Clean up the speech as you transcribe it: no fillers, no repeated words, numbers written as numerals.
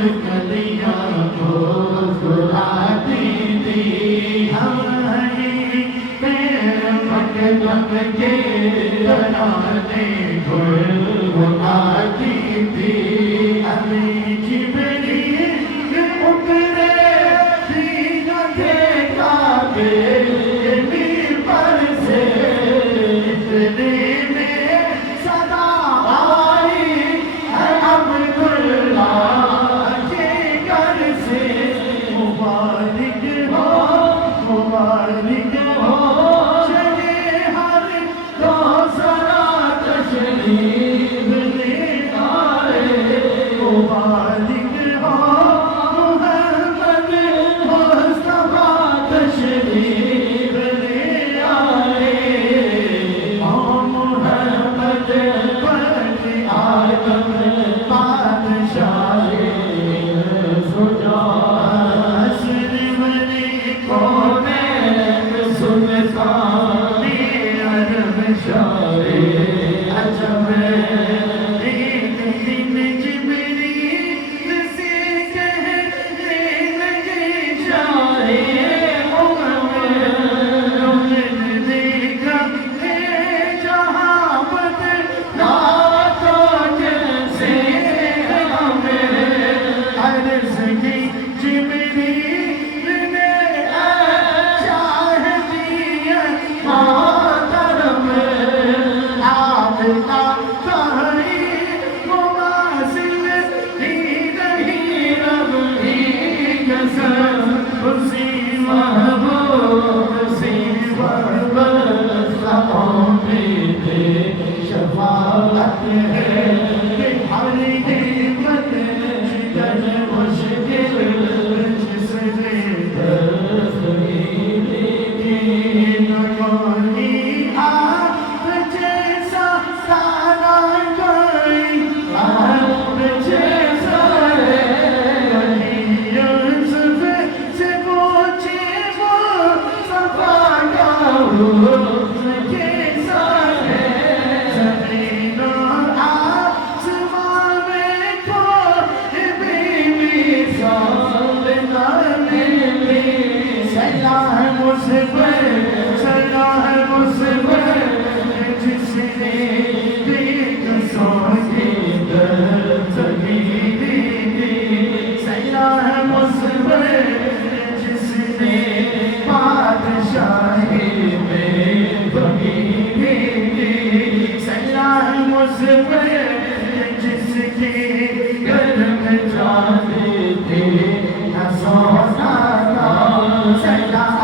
कलियां मुस्कुराती थी हमारी पैर मकदम के तराने गुनगुनाती थी अभी जिब्रील उतरे सीना के काबे पर से इतने में सदा आई है अब्दुल्लाह के घर से मुबारक हो चले हर दूसरा तशरीफ ले आए मुबारक हो मुहम्मद मुस्तफा तशरीफ ले आए ओ मुहम्मद बनी आदम बादशाह सुजा अजब एक दिन जिब्रील से कहने लगे शाहे उन्होंने देखा है जहाँ बदला तो जैसे हमें अर्ज़ की जिब्रील ने चाह दिया मातरम आपका कहीं मुवासिल ही नहीं रब ही कसम उसी महबूब से बरसों में दे शफाअत है कि हर हिम्मत जिदन मुश्किल जिसने दस्त की न कोई आप जैसा सारा कोई आप जैसा है यूसुफ से पूछे वो सफा का हुस्न कैसा है ज़मीन और आसमां में कोई भी मिसाल न मिली सलाह मुझ पर जिसने बेकसों की दस्तगी दी सलाह मुझ पर जिसने बादशाही में बगी दी सलाह मुझ पर जिसके घर में जाने थे न सोना था सलाह